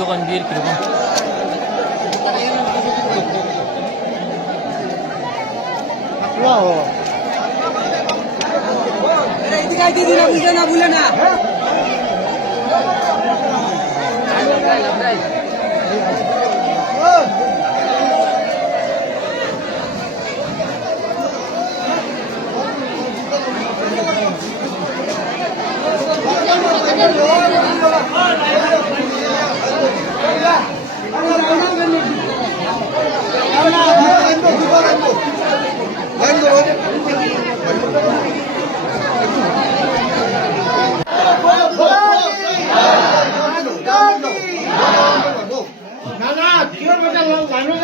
দোকান বিয়ের কীরকম? না ভুলে না না না কিরম একটা মানুষ